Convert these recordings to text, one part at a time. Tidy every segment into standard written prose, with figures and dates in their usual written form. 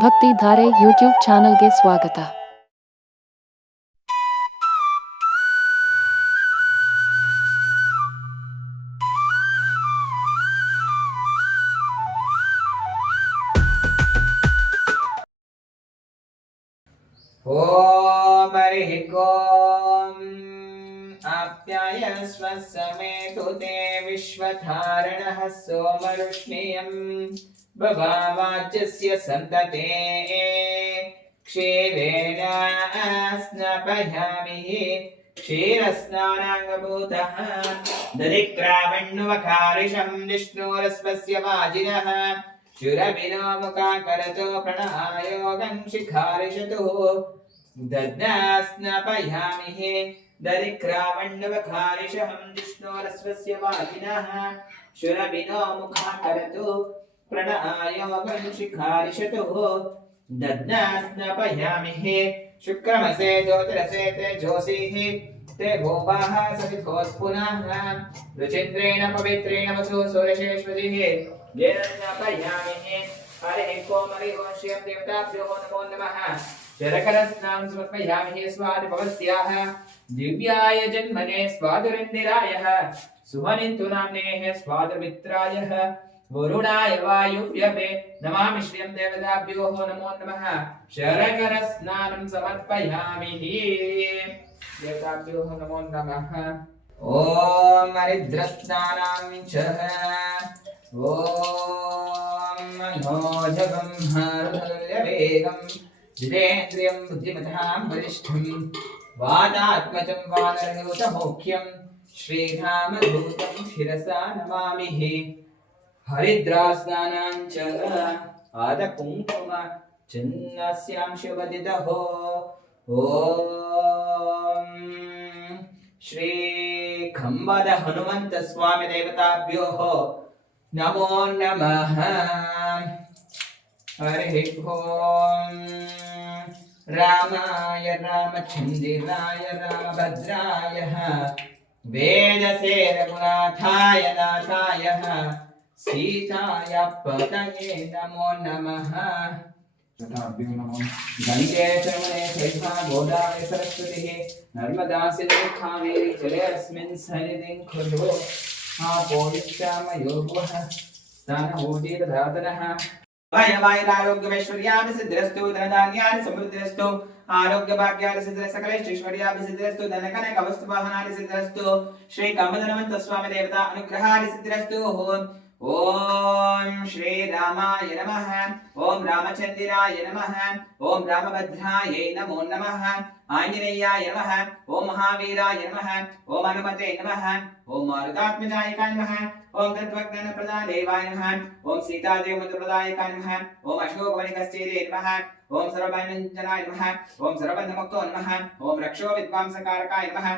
Bhaktidhare YouTube ಚಾನಲ್ಗೆ ಸ್ವಾಗತ. ओम हरिः ओम आप्यायस्व समेतु ते विश्वधारणः सोमरुष्णियम् भवावाच्यस्य सन्तते क्षीरेण स्नापयामि क्षीरस्नानाङ्गभूतः दधिक्रावण्णुवकारिशं विष्णोरस्वस्य वाजिनः शुरभिनो मुखाकरतो प्रणहायोगं शिखारिषतु दद्नास्नापयामि दधिक्रावण्णुवकारिशं विष्णोरस्वस्य वाजिनः शुरभिनो मुखाकरतो प्रणहायोगं शिखारिषतु दद्नास्नापयामि शुक्रमसे ज्योतिरसे ते ज्योतिः ते भूवाः सवितोत्पुनः रुचिन्द्रेण पवित्रेण वसु सुरशेश्वजिः येन स्नापयामि हरिः ओम हरिः ओम श्रियं देवताभ्यो नमो नमः शरकरस्नानं समर्पयामि स्वादिभवस्याः दिव्याय जन्मने स्वादुरिन्दिरायः सुमनिन्तु नाम्नेः स्वादुमित्रायः वरुणाय वायुव्यवे नमामि श्रियं देवताभ्यो नमो नमः शरकरस्नानं समर्पयामि देवताभ्यो नमो नमः ॐ हरिद्रस्नानां च ॐ मनोजवं हृदयवेगं जितेन्द्रियं बुद्धिमतां वरिष्ठं वातात्मजं वानरयूतमोख्यं श्रीरामदूतं शिरसा नमामि हरिद्रास्नानां च आदकुङ्कुम चिन्नस्यां शिवदिदः ॐ श्री खम्बद हनुमंत स्वामी देवताभ्यो नमो नमः हरिः ओम रामाय रामचन्द्राय रामभद्राय वेदसे रघुनाथाय नाथाय सीताय पतये नमो नमः गंगे चरमणे सैषा गोदावरी सरस्वती नर्मदा सिंधु कावेरी जलेऽस्मिन् सन्निधिं कुरु आपोयिष्यामयो भुवः स्नानभूतिर्धातनः वायुरारोग्यमैश्वर्याभिसिद्धिरस्तु धनधान्यानि समृद्धिरस्तु आरोग्यभाग्यादिसिद्धिरस्तु धनकनकवस्तुवाहनादिसिद्धिरस्तु श्रीकामधनवन्त स्वामी देवता अनुग्रहादिसिद्धिरस्तु ओम श्री रामाय नमः ओम रामचंद्राय नमः ओम रामभद्राय नमो नमः आंजनेयाय नमः ओम महावीराय नमः ओम हनुमते नमः ओम मारुतात्मजाय नमः ओम तत्त्वज्ञानप्रदाय देवाय नमः ओम सीतादेवमतप्रदाय नमः ओम अशोकवनिकस्तेरे नमः ओम सर्वभयञ्जनाय नमः ओम सर्वबन्धमुक्तो नमः ओम रक्षो विद्वांसकारकाय नमः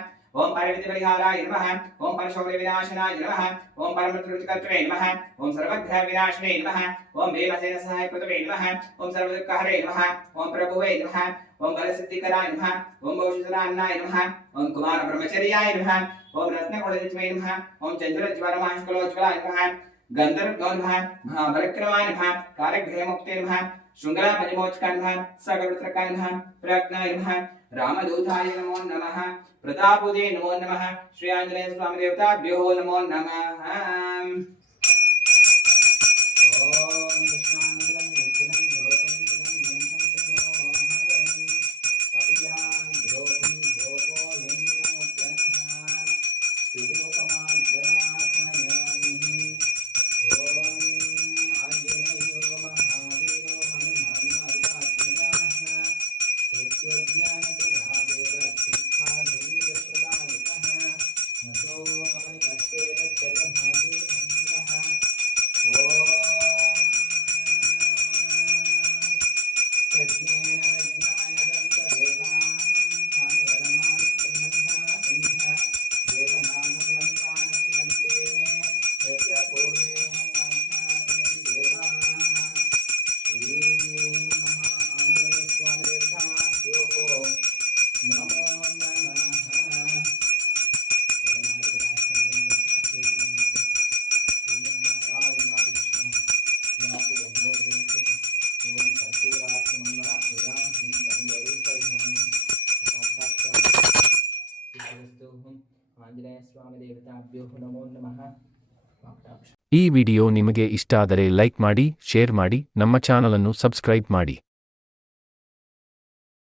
ओम पार्वती परिहाराय नमः ओम परशौर्य विनाशनाय नमः ओम परमत्रुतिकर्तृवे नमः ओम सर्वग्रह विनाशिने नमः ओम भीमसेन सहाय कृतवे नमः ओम सर्वदुःखहरे नमः ओम प्रभुवे नमः ओम बलसिद्धिकराय नमः ओम बहुशरान्नाय नमः ओम कुमार ब्रह्मचर्याय नमः ओम रत्नकुलजित्वे नमः ओम चन्द्रज्वरमांशकुलोज्वलाय नमः गन्धर्वो नमः महाबलक्रमाय नमः कार्यगृहमुक्ते नमः शृंगला परिमोचकाय नमः सकलपुत्रकाय नमः प्रज्ञाय नमः रामदूताय नमो नमः प्रतापुदे नमो नमः श्री आंजनेय स्वामी देवताभ्यो नमो नमः ಆಂಜನೇಯ ಸ್ವಾಮಿ ದೇವತಾಭ್ಯೋ ನಮೋ ನಮಃ. ಈ ವಿಡಿಯೋ ನಿಮಗೆ ಇಷ್ಟ ಆದರೆ ಲೈಕ್ ಮಾಡಿ, ಶೇರ್ ಮಾಡಿ, ನಮ್ಮ ಚಾನಲ್ ಅನ್ನು ಸಬ್ಸ್ಕ್ರೈಬ್ ಮಾಡಿ.